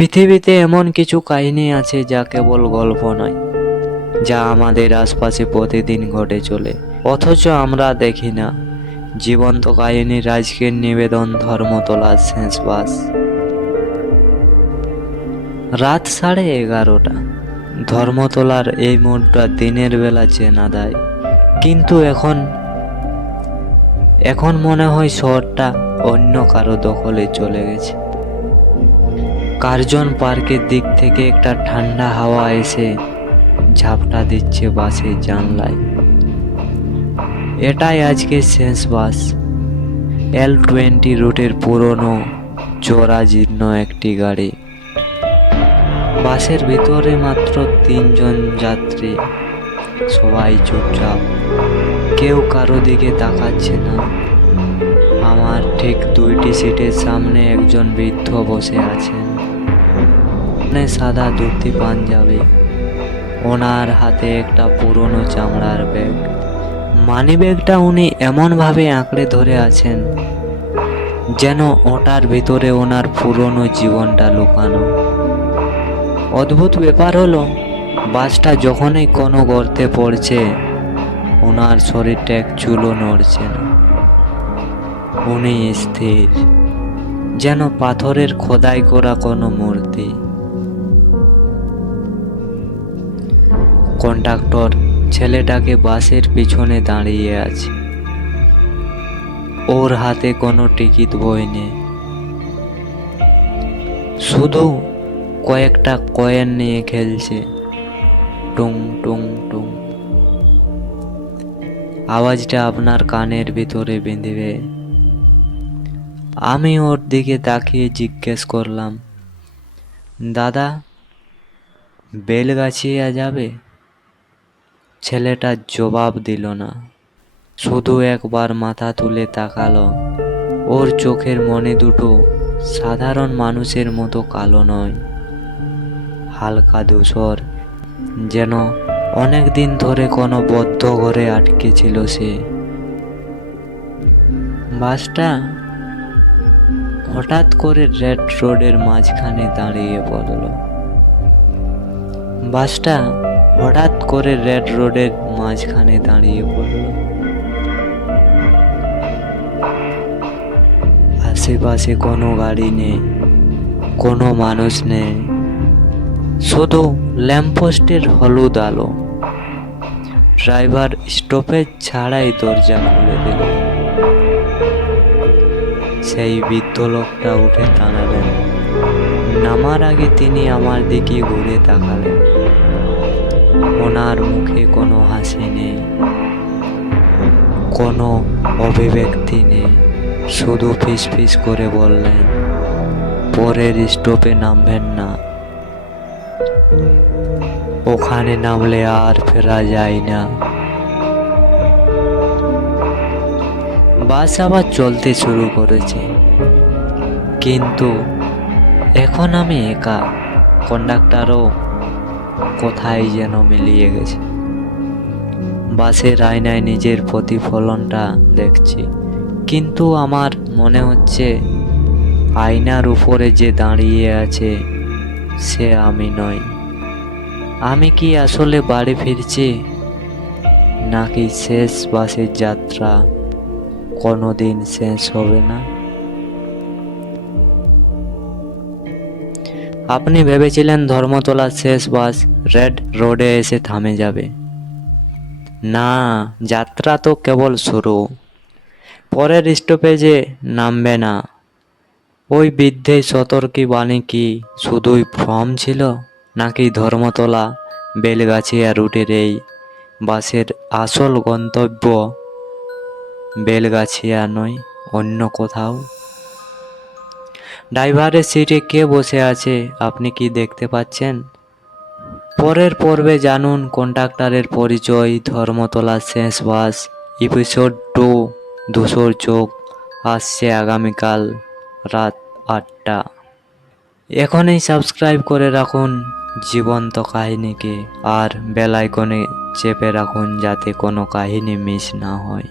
পৃথিবীতে এমন কিছু কাহিনী আছে যা কেবল গল্প নয়, যা আমাদের আশপাশে প্রতিদিন ঘটে চলে, অথচ আমরা দেখি না। জীবন্ত কাহিনীর আজকের নিবেদন ধর্মতলার শেষ বাস। রাত 11:30। ধর্মতলার এই মোড়টা দিনের বেলা চেনা দেয়, কিন্তু এখন মনে হয় শহরটা অন্য কারো দখলে চলে গেছে। কার্জন পার্কের দিক থেকে একটা ঠান্ডা হাওয়া এসে ঝাপটা দিচ্ছে বাসের জানলায়। এটাই আজকে শেষ বাস। L20 রুটের পুরনো জরাজীর্ণ একটি গাড়ি। বাসের ভিতরে মাত্র 3 জন যাত্রী, সবাই চুপচাপ, কেউ কারো দিকে তাকাচ্ছে না। আমার ঠিক 2টি সিটের সামনে একজন বৃদ্ধ বসে আছেন, সাদা ধুতি পাঞ্জাবি, ওনার হাতে একটা পুরনো চামড়ার ব্যাগ। মানি ব্যাগটা উনি এমনভাবে আঁকড়ে ধরে আছেন যেন ওটার ভিতরে ওনার পুরনো জীবনটা লুকানো। অদ্ভুত ব্যাপার হলো, বাসটা যখনই কোনো গর্তে পড়ছে ওনার শরীরটা এক চুলও নড়ছে না। উনি স্থির, যেন পাথরের খোদাই করা কোনো মূর্তি। কন্ডাক্টর ছেলেটাকে বাসের পিছনে দাঁড়িয়ে আছে। ওর হাতে কোনো টিকিট বই নেই, শুধু কয়েকটা কয়েন নিয়ে খেলছে। টুং টুং টুং আওয়াজটা আপনার কানের ভিতরে বিঁধবে। আমি ওর দিকে তাকিয়ে জিজ্ঞেস করলাম, দাদা, বেলগাছিয়া যাবে? ছেলেটা জবাব দিল না, শুধু একবার মাথা তুলে তাকালো। ওর চোখের মনি দুটো সাধারণ মানুষের মতো কালো নয়, হালকা ধূসর, যেন অনেক দিন ধরে কোনো বদ্ধ ঘরে আটকে ছিল সে। বাসটা হঠাৎ করে রেড রোডের মাঝখানে দাঁড়িয়ে পড়ল। বাসটা হঠাৎ করে রেড রোডের মাঝখানে দাঁড়িয়ে পড়ল। আশেপাশে কোনো গাড়ি নেই, কোনো মানুষ নেই, শুধু ল্যাম্পপোস্টের হলুদ আলো। ড্রাইভার স্টপেজ ছাড়াই দরজা খুলে দিল। সেই বৃদ্ধ লোকটা উঠে দাঁড়ালেন। নামার আগে তিনি আমার দিকে ঘুরে তাকালেন। ওনার মুখে কোনো হাসি নেই, কোনো অভিব্যক্তি নেই, শুধু ফিসফিস করে বললেন, পরের স্টপে নামবেন না, ওখানে নামলে আর ফেরা যায় না। বাস আবার চলতে শুরু করেছে, কিন্তু এখন আমি একা। কন্ডাক্টরও কোথায় যেন মিলিয়ে গেছে। বাসের আয়নায় নিজের প্রতিফলনটা দেখছি, কিন্তু আমার মনে হচ্ছে আয়নার উপরে যে দাঁড়িয়ে আছে সে আমি নই। আমি কি আসলে বাড়ি ফিরছি, নাকি শেষ বাসের যাত্রা কোনোদিন শেষ হবে না? আপনি ভেবেছিলেন ধর্মতলার শেষ বাস রেড রোডে এসে থামে যাবে। না, যাত্রা তো কেবল শুরু। পরের স্টপেজে নামবে না। ওই বৃদ্ধের সতর্কী বাণী কি শুধুই ভ্রম ছিল, নাকি ধর্মতলা বেলগাছিয়া রুটের এই বাসের আসল গন্তব্য বেলগাছিয়া নয়, অন্য কোথাও? ড্রাইভারের সিটে কে বসে আছে আপনি কি দেখতে পাচ্ছেন? পরের পর্বে জানুন কন্ডাক্টরের পরিচয়। ধর্মতলার শেষ বাস এপিসোড 2 ধূসর চোখ আসছে আগামীকাল রাত 8টা। এখনই সাবস্ক্রাইব করে রাখুন জীবন্ত কাহিনীকে, আর বেল আইকনে চেপে রাখুন যাতে কোনো কাহিনী মিস না হয়।